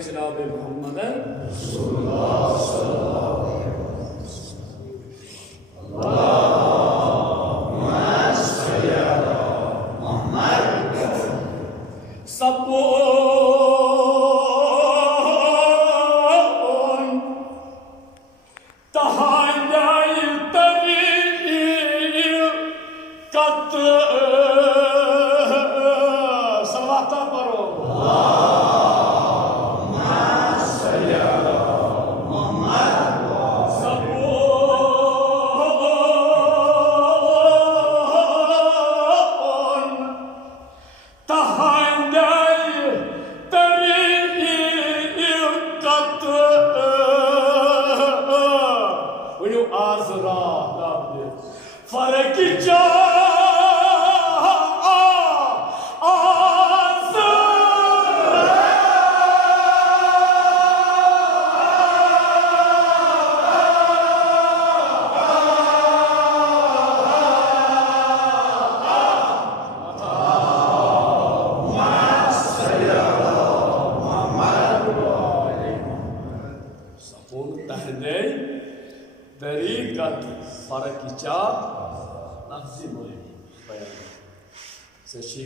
जनाब मोहम्मद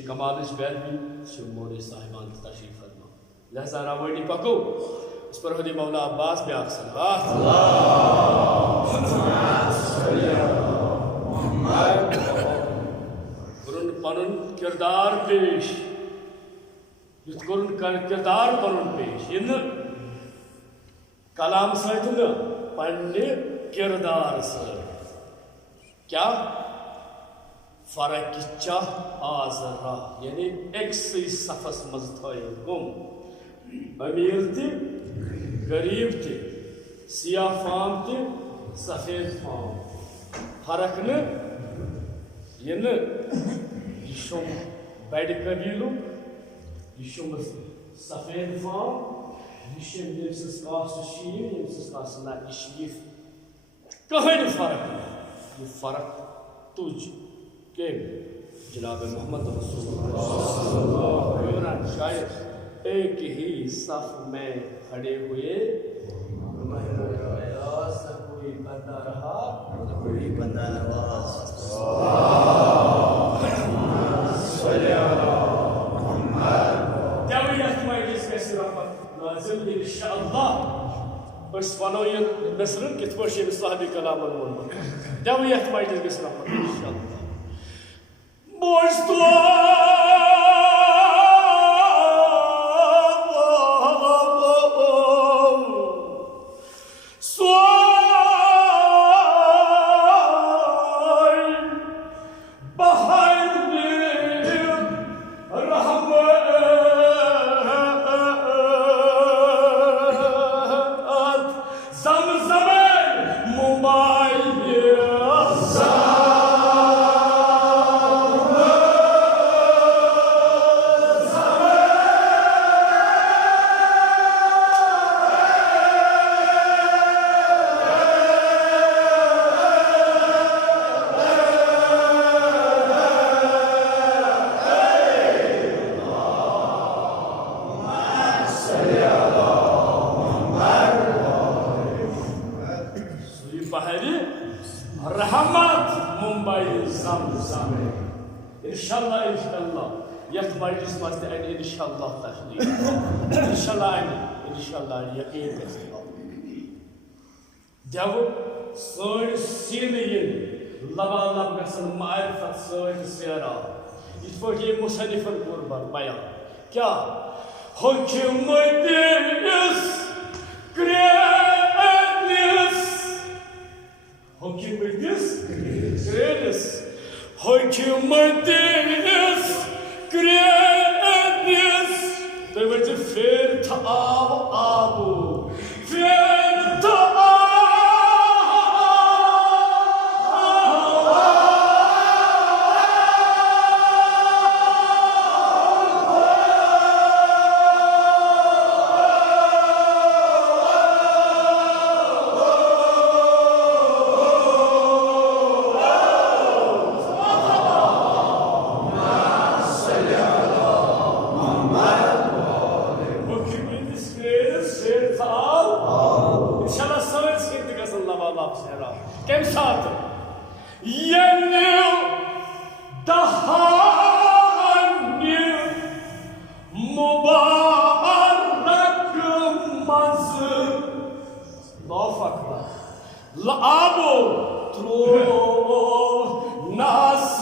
कमालिश बैलवी शिवमोर साहिबान तशरीफ फरमा लहजा रावणी पको इस पर हदी मौला अब्बास ब्याख सलवात कुरुन पनुन किरदार पेश युत कुरुन किरदार पनुन पेश इन कलाम सहित न पन्ने किरदार से क्या फरक चाह आजरा यानी एक सफस मजथाय गुम अमीर थे गरीब थे सियाह फाम थे सफेद फाम फरक न ये न शुम बड़ कबीलु शुम सफेद फाम यम यमस कास्ट शीन यमस कास्ट ना शीफ कहीं फर्क ये फर्क तुझ के जनाब मोहम्मद रसूलुल्लाह शायद एक ही सफ में खड़े हुए कोई बंदा रहा कोई बंदा नवाज इंशाअल्लाह बस वनो ये नसरन कित पशे साहबी कलाम वोन देव यत माइटिस गस रहमत इंशाअल्लाह मोस्तो देव सण सीन लबालब गसन मारिफत सत सेरा इत पे मुसनिफन कोर बयान क्या हुकूमतिस ग्रेटनेस हुकूमतिस ग्रेटनेस हुकूमतिस ग्रेटनेस तो वजह फिर था आबू फिर था सेरा कम साथ यन्यु दहान्यु मुबारक मज अल्लाहु अकबर लाबो त्रो नास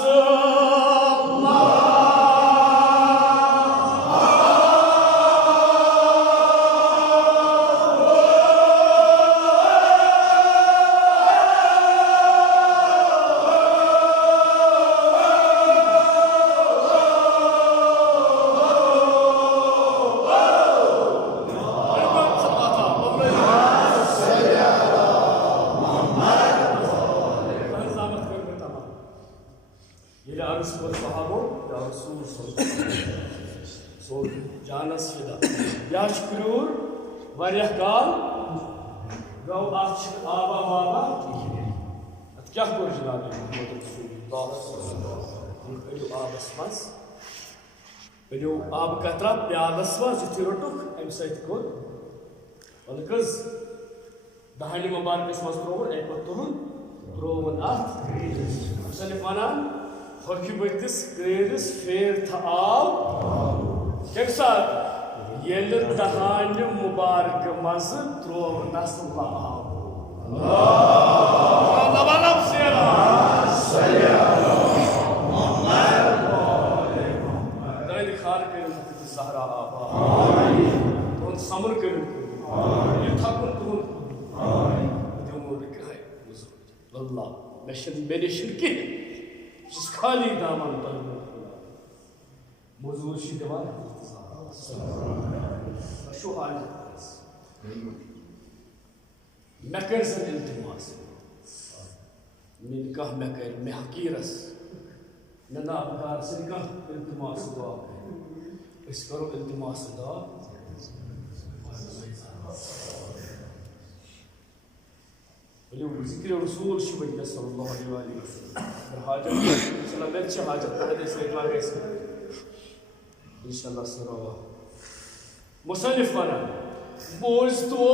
जानस फिदा याश क्रूर वारिया काल गौ आछ आबा बाबा अत क्या कोर जनाब मोहम्मद रसूलुल्लाह करियो आबस मस करियो आब कतरा प्यालस मस जुति रोटुक एम सहित को अलकज दहानी मुबारक मस त्रोवन एक पतुन त्रोवन अत मुसलिफ वनान हकी बतिस क्रेरिस फेर था आब एक साथ ये दहान मुबारक मज त्रोव नस्ल खान कर सहरा तुम समर कर थकुन तुम वल्लाह मे शिरक खाली दामन मजूर दिवान शो हाजत मे कर इल्तिमास मिन कह मे कर मे हकीरस मे नाबकार से कह इल्तिमास दुआ करो इल्तिमास दुआ जिक्र रसूल सल्लल्लाहु अलैहि वसल्लम हाजत सलामत हाजत हदीस इतलाक इंशाअल्लाह सरावा मुसन्निफ वना बोस्तो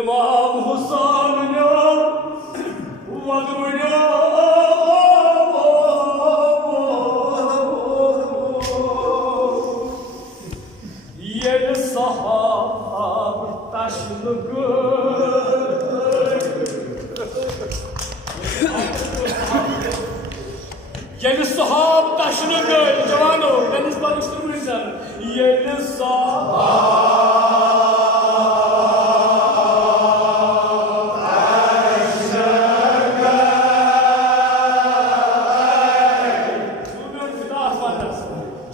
इमाम हुसैन ने वदुनिया ये सहाब तशनुग ये सहाब तशनुग जवानो दनिस बालुस्ट्रुमिजन ये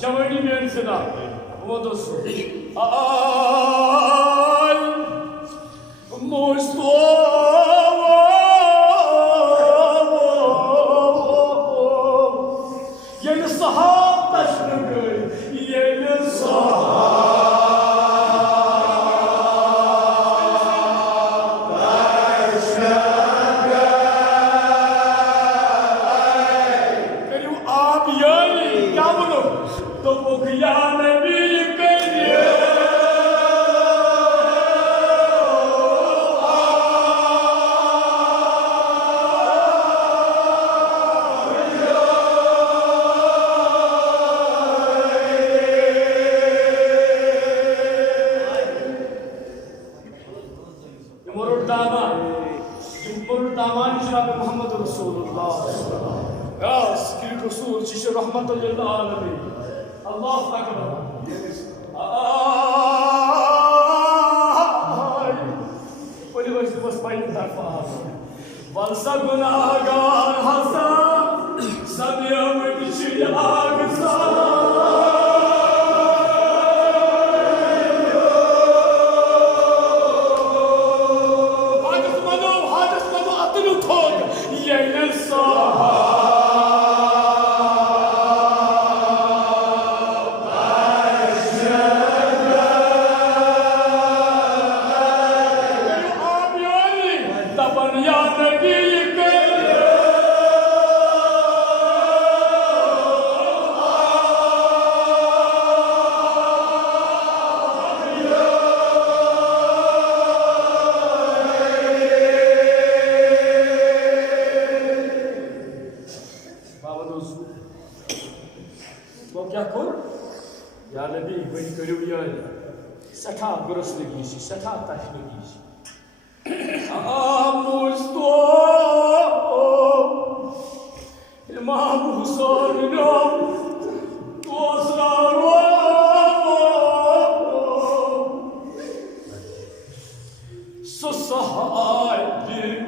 जवानी में सदा वो दोस्तों आल मुस्तो ये सहाब तशनुग ये मोहम्मद रसूलुल्लाह रसूल शिशु रहमतुल लिल आलमीन अल्लाहु अकबर कोई बस पाइन तरफा वलसा गुनाहगार हसन सदिया में बिछड़ आग सा या नबी Körü yani. Seta burası giysi, seta taşlı giysi. Amustom, İmam Hüseyin'im, dostlarım. Susahaydi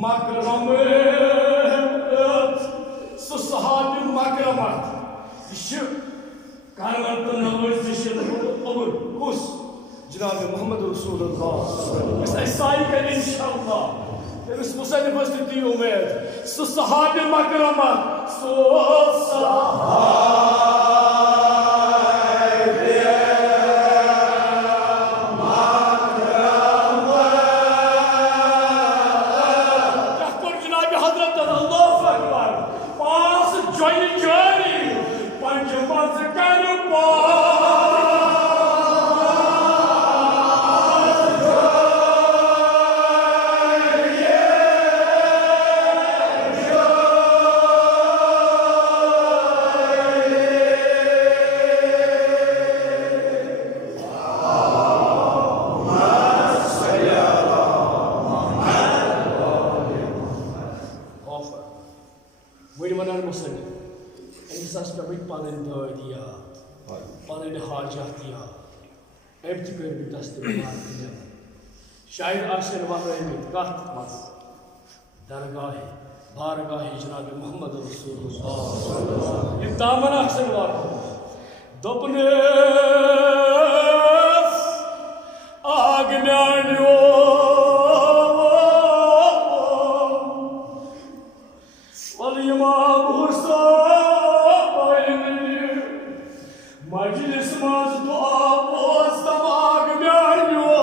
makramet, susahaydi makramet. İşi karnattan alır, dişini olur, kus. Cenab-ı Muhammed Resulullah. Mesela sahiken inşallah. Demiş Musa'nın başlıklı ummet. Susahaydi makramet, susahaydi. Şair aşırı vahraymet, kah tutmaz. Dergâhi, bârgâhi Cenab-ı Muhammed Resulullah. İmtihamın aksını var. Dopnez, ağmyanyo. Valîmâ Hüseyin, meclisimiz dua bozdım ağmyanyo.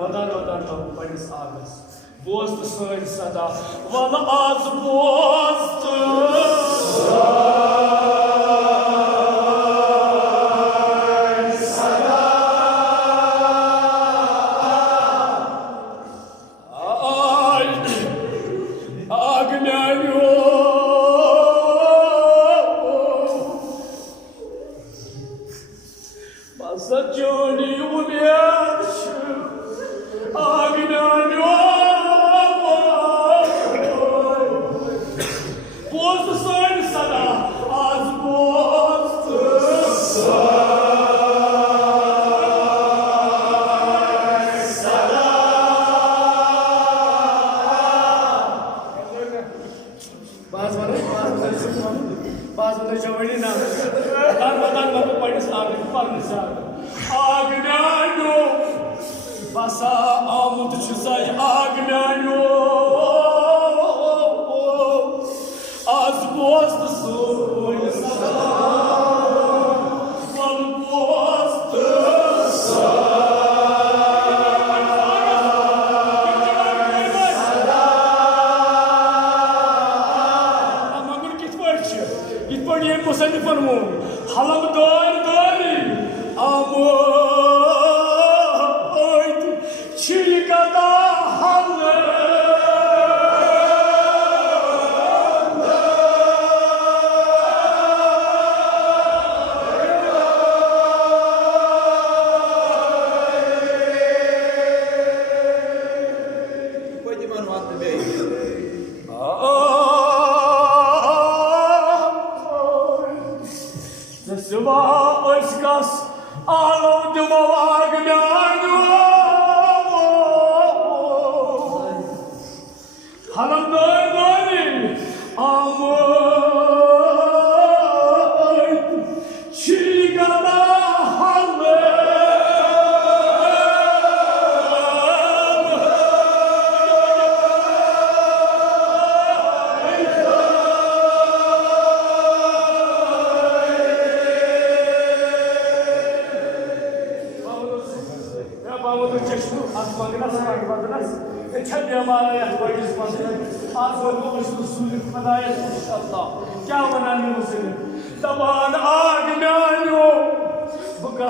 Vadar payız ağız. Bozdu söyle sada. Valla az bozdu.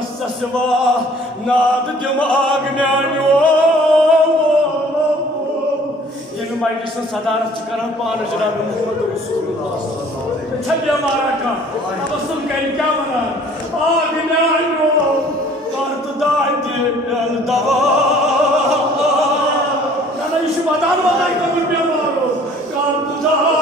ससवा नाद दिमाग म्यानो ये मजलिस सदारत करान पान जनाब मोहम्मद रसूलुल्लाह छबिया मारा का तबस्सुम कर क्या मना आग म्यानो कर्त दाद दवा ना यीशु मदान मदान कबूल में मारो कर्त दाद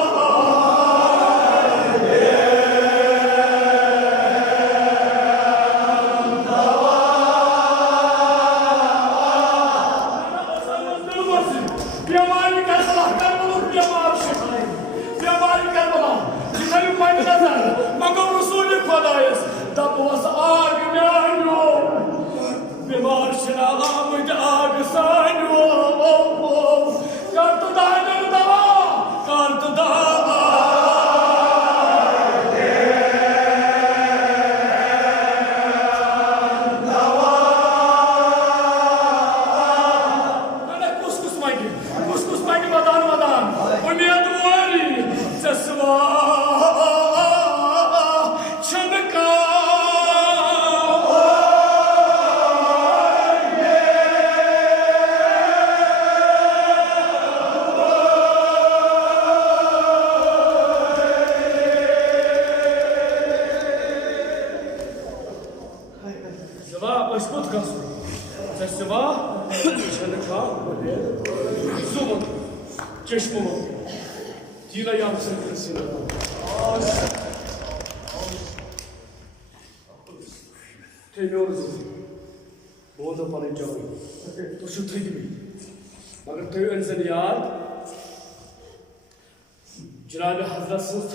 जनाब हजरत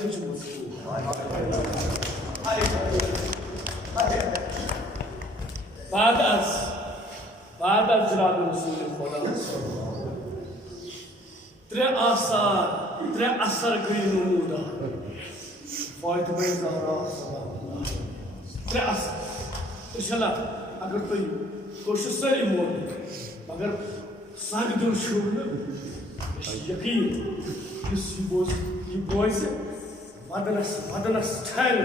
बाद जनाब रसूल खुदा त्रे असर गई नमूदा फातिमा ज़हरा त्रे असर इंशाल्लाह अगर तुम कोशिश सारी मोन मगर साग दिल छून यकीन ये बोझ वदनस ठहर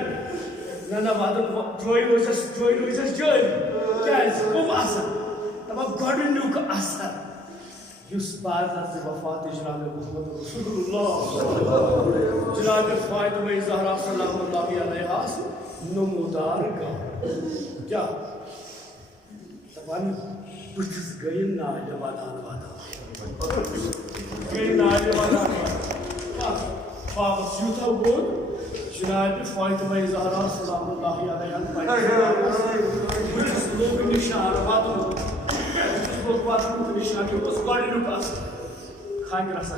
ना वदन जोई रोजस जोई क्या कम असर तब गडनुक असर युस बाद वफात जनाब मोहम्मद रसूलुल्लाह जनाब फातिमा ज़हरा सल्लल्लाहु अलैहा नमूदार का क्या तबन कुछ गई ना जवादान गई ना जवादान बाबा यूथा बोल जनाब फातिमा ज़हरा सल्लल्लाहु अलैहा लोग निशान वादो लोग वादो निशान के उस गाड़ी नु पास खान रसा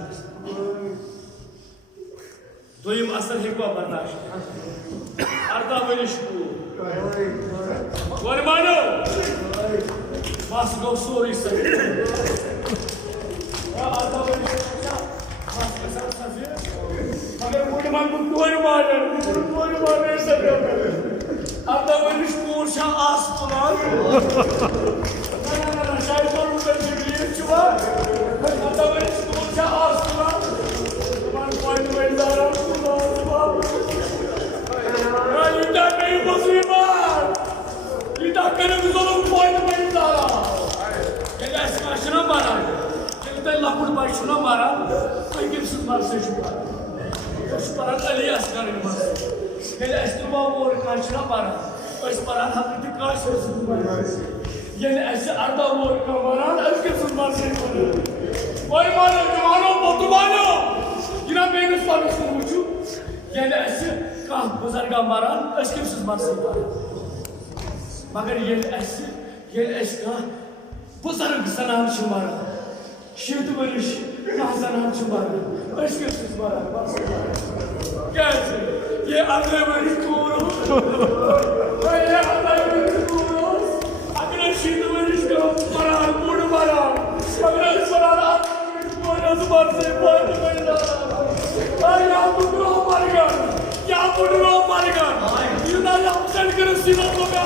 दोयम असर हेको बर्दाश्त अर्धा वलिश वर मानो मास गो सोरी से अर्धा वलिश मास के साथ मगर मुझे मन को कोई मारे सब अर्धा वलिश पूछा आसमान ना शायद और उधर जिबरील चुवा अर्धा वलिश पूछा आसमान मान पॉइंट में ज़हरा Ida नहीं मुस्लिमान Ida करे बिज़ोलों पॉइंट में ज़हरा ये ऐसा शुरू मारा चलते लापुड़ बाई शुरू मारा कोई किसी बात से शुरू उस पर अली अस्कर इमाम ये ऐसा और कांचना मारा उस पर हज़रत काश से शुरू मारा ये ऐसे अर्धा और का मारा उसके सुनवार से कोई मानो जवानों बोतुमानो जिना बेगस पर सुनूचू ये ऐसे का बुजुर्गा मारा उसके सुनवार से मगर ये ऐसे का बुजुर्ग सनाम शुमारा शीत वलिश का सनाम शुमारा उसके सुनवार कैसे ये अगले वलिश कोरो ये अगले वलिश कोरो अगले शीत वलिश को मारा बूढ़ मारा अगले मारा बोला सुबह से बहुत मजा अरे आप बुढ़ो मारेगा क्या बुढ़ो मारेगा ये ना आप सेंड करो सीमा होगा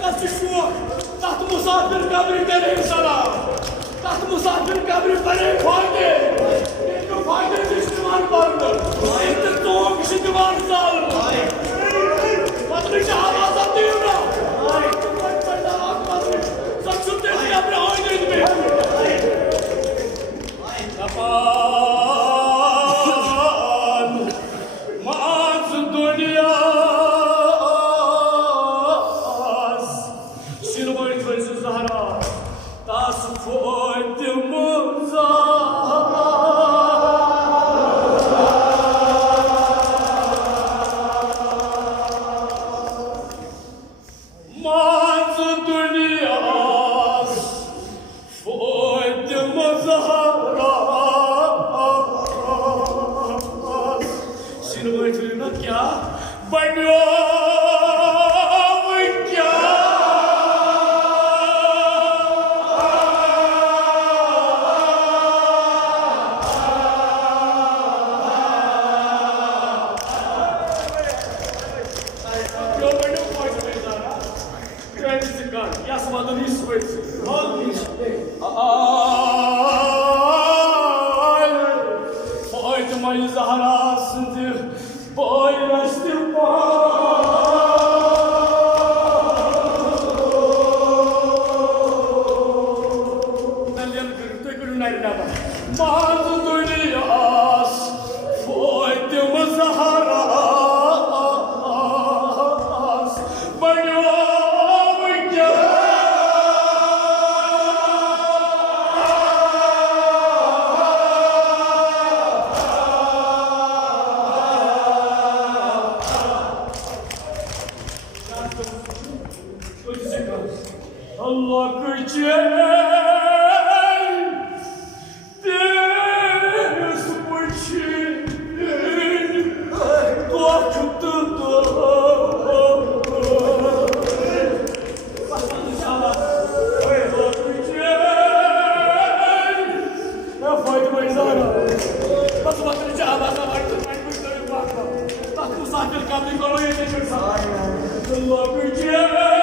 का शिशुआ तख्त मुसाफिर कब्र तेरे सलाम तख्त मुसाफिर कब्र परे फायदे इनको फायदे इस्तेमाल कर लो इनको तो इस्तेमाल साल मतलब Manzı dünyas Foydum zaharas Seni öğretiyorum ya Banıyorum ya Yazmadan hiç söylesin. Ay, Faytımayı zaharasındır, boylaştır Nelyen kırıkta gülünlerine bak. Mağazı dünyas, Faytımı zaharas, banıyorum ya. Allah gücel deniz başın korkuttu ne faydalı izahara nasıl batıracağım adam artık ben kuşlarım bakma bak misafir kabli kolonya geçirsen Allah gücel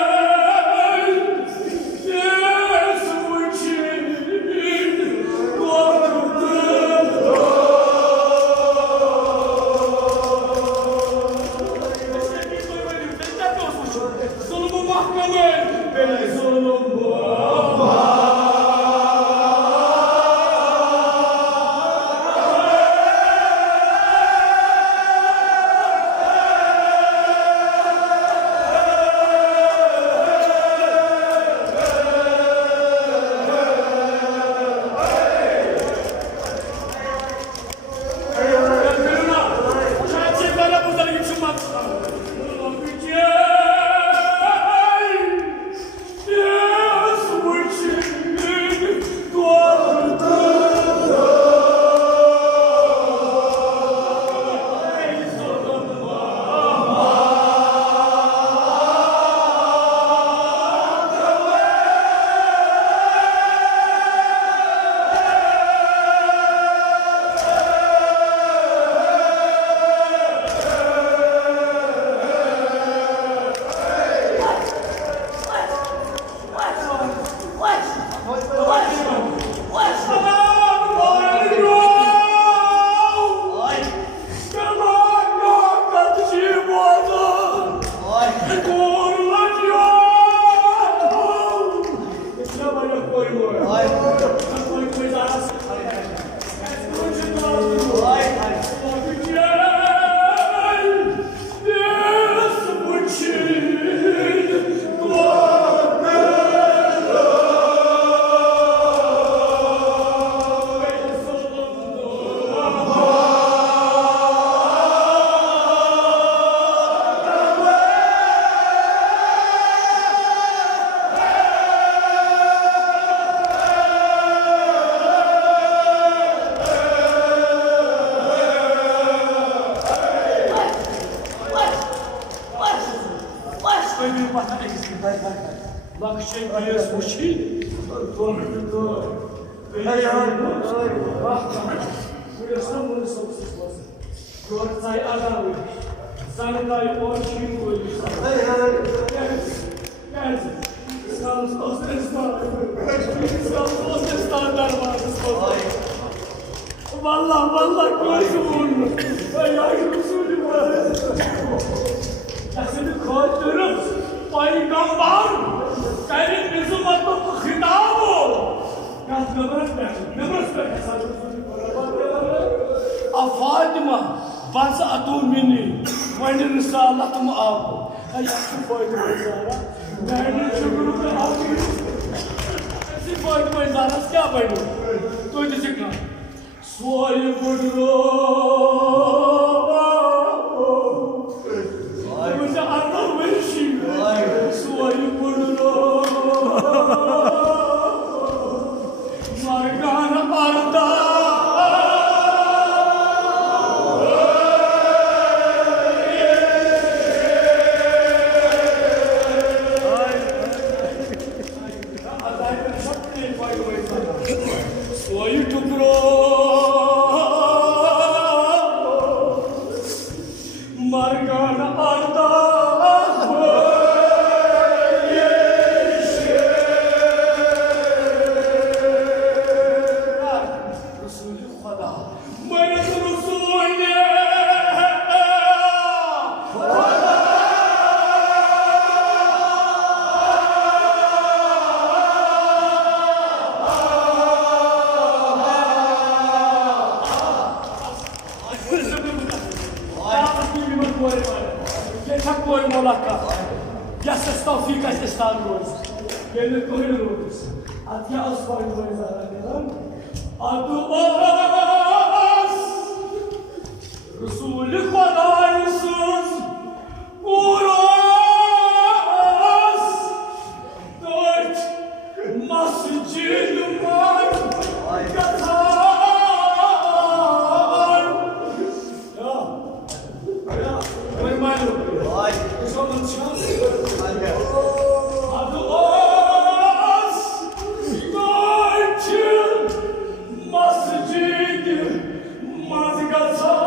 Vallahi gözüm vurdu. Seni kaldırıp peygamber senin bizim adına hitap ol. Fatıma bazı adımını bana risaletimi al. Hayatım Fatıma Zara. Ben şükürümle aldım. Sen Fatıma Zara क्या बनो? तो जैसे कहा सोय बुढ़ो मुझे आता वैशी सोय E essas estão ficam testadas. Ele correu outros. Até os pais Aduas Rasul Khudaisus Uras Dort Masjid Mar Qatar Ya Vermalo Ay Sonun şans Aduas Dort Masjid Mar Qatar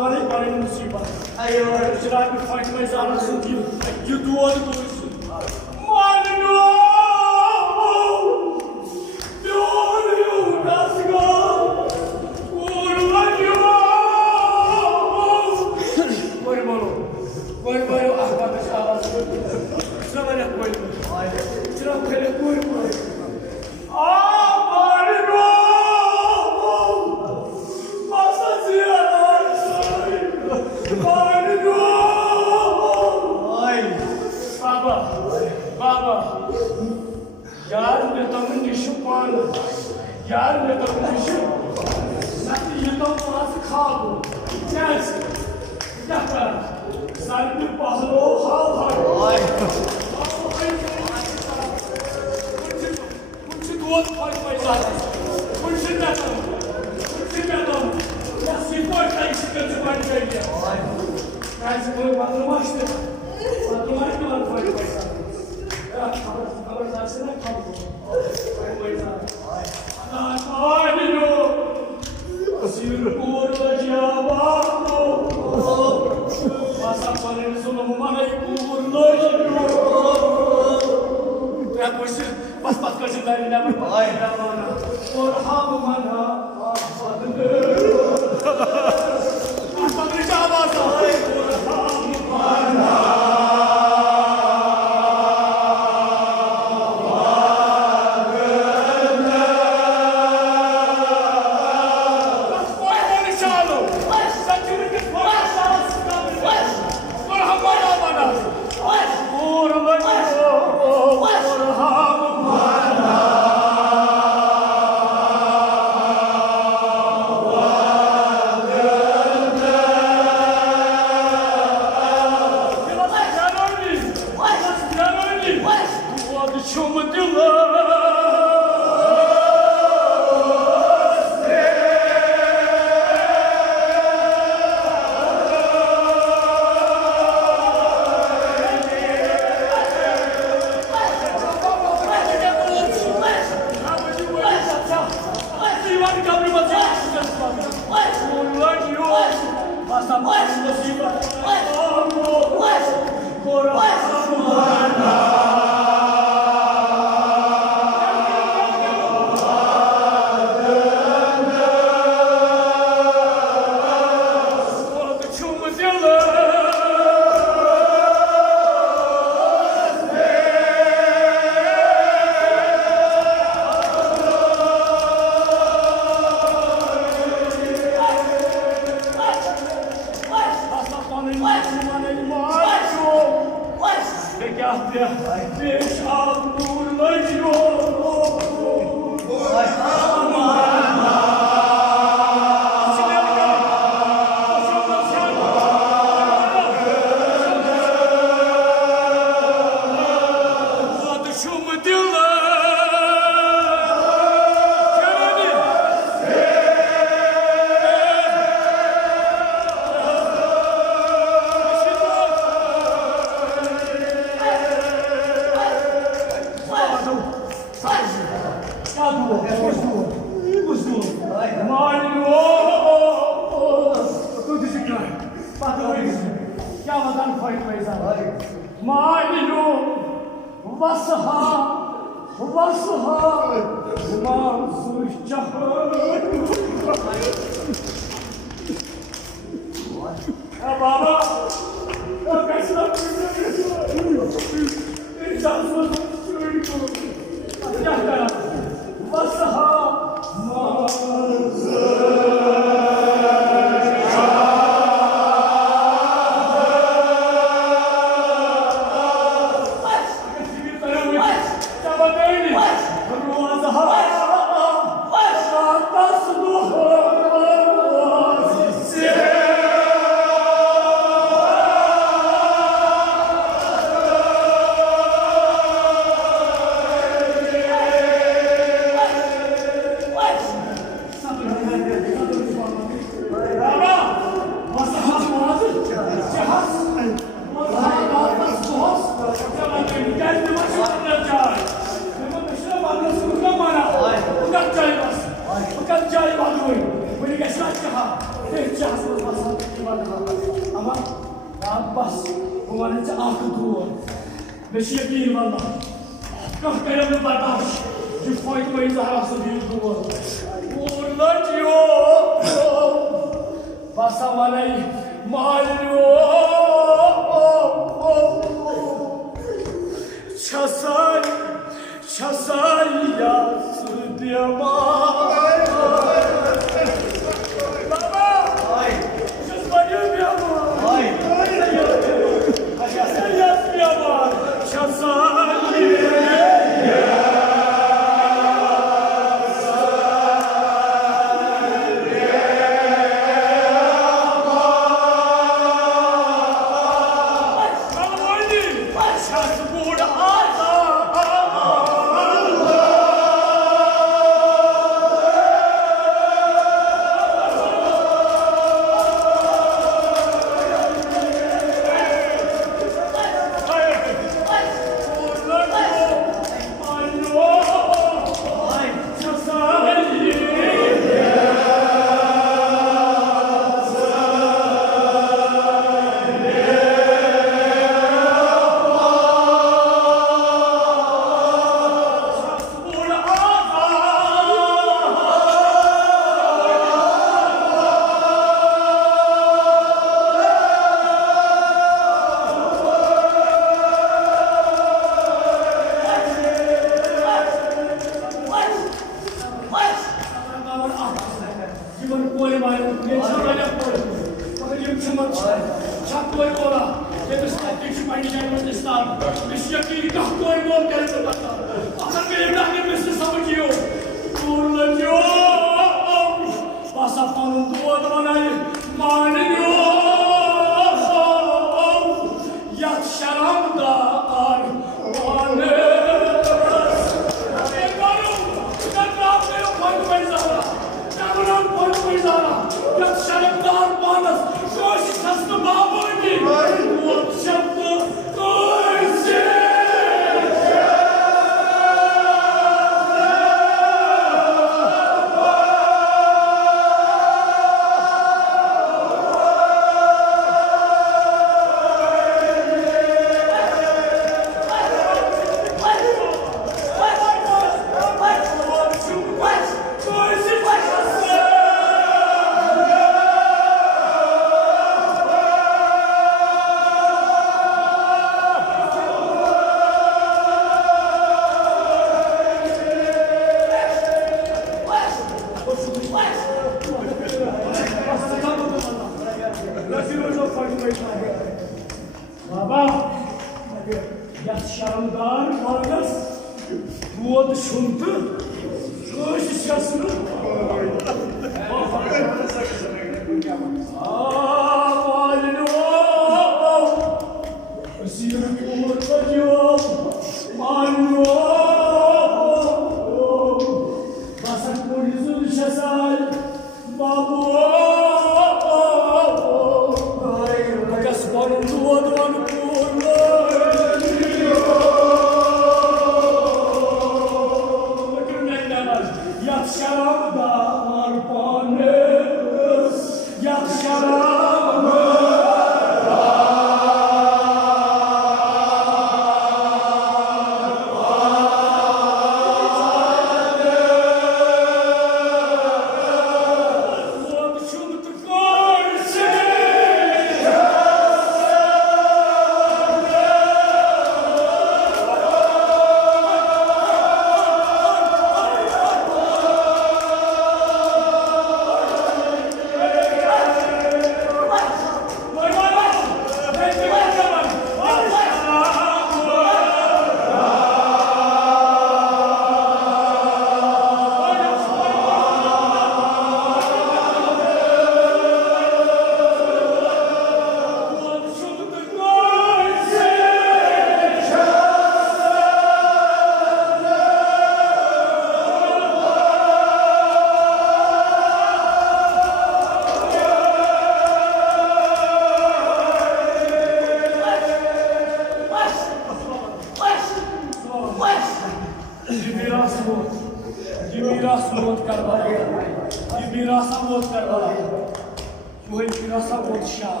ये मिरासा vote करवाला ये मिरासा वोट शाह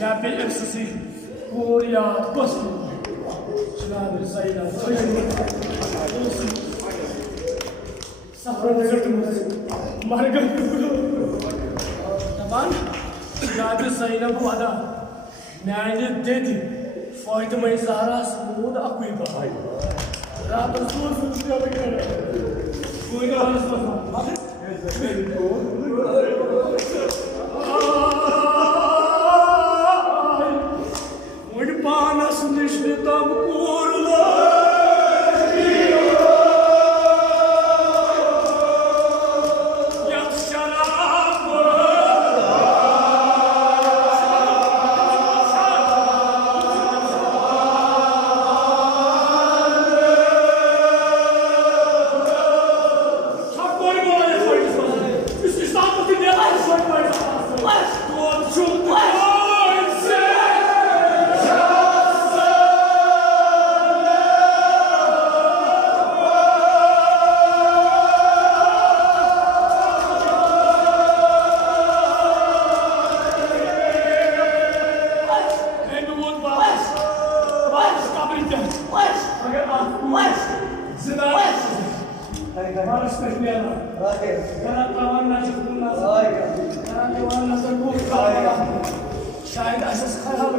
या पे FC Korea Cosco जनाब सईदा सफर मर गए तमाम जनाब सईदा को वादा मैंने दे दी फायदे में ज़ारा समूद अकुई बहाई रात रसूल सुनते लगे कोई ना मुझ पानस निश्चितम कुरला शायद ऐसा खराब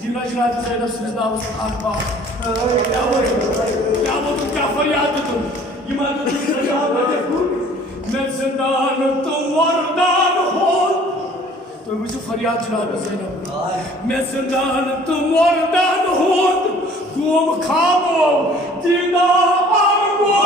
Jumlah jenazah saya dah sudah tahu akbar. फरियाद जनाब ज़ैनब मैं जिंदान तुम मुर्दान होत तुम खाओ जिंदा आगो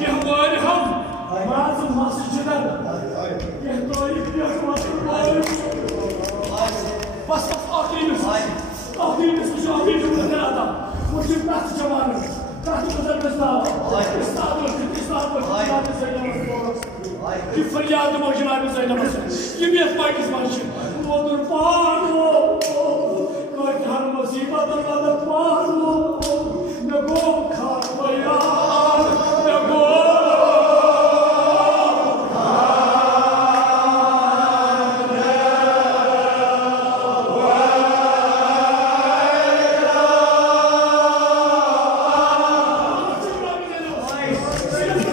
Yahweh ham, mazlum masjidan. Yahweh Yahweh. Bas aklımız. Aklımız şu aklımız adam. Bu şimdi nasıl zamanı? Nasıl kazanmışlar? İstanbul söylemez. Bir feryadım orijinal söylemez. Kim yapmayız maçı? Olur pardon. Kaytan musibatlarla pardon. Ne gol kalmayan. Ne gol. Ay.